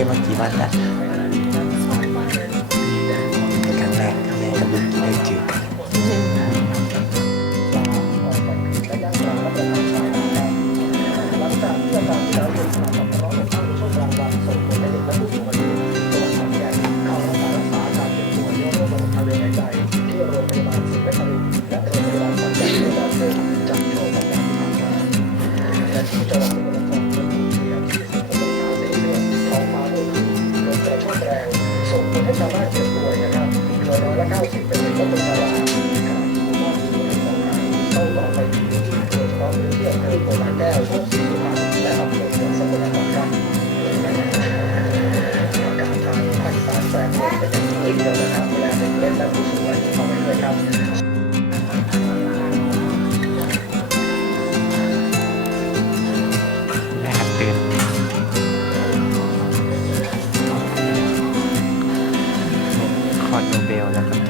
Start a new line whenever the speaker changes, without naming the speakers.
้มากี่วันละครั้งแรกครั้งแรกกับลูกที่ได้เจอกัน
ชาวบ้านเจ็บป่วยนะครับโดยร้อยละ90เป็นต้นเป็นตลาดนะครับต้องต่อไปที่โดยเฉพาะพื้นที่อำเภอโพธิ์แก้วโคศรีสุพรรณและอำเภอเมืองสกลนครครับการทางภาคอีสานแปรปรวนเป็นอย่างยิ่งเลยนะครับเวลาเด็กเล่นและผู้สูงอายุเอาไปด้วยครับ
คอร์ดโนเบลนะครับ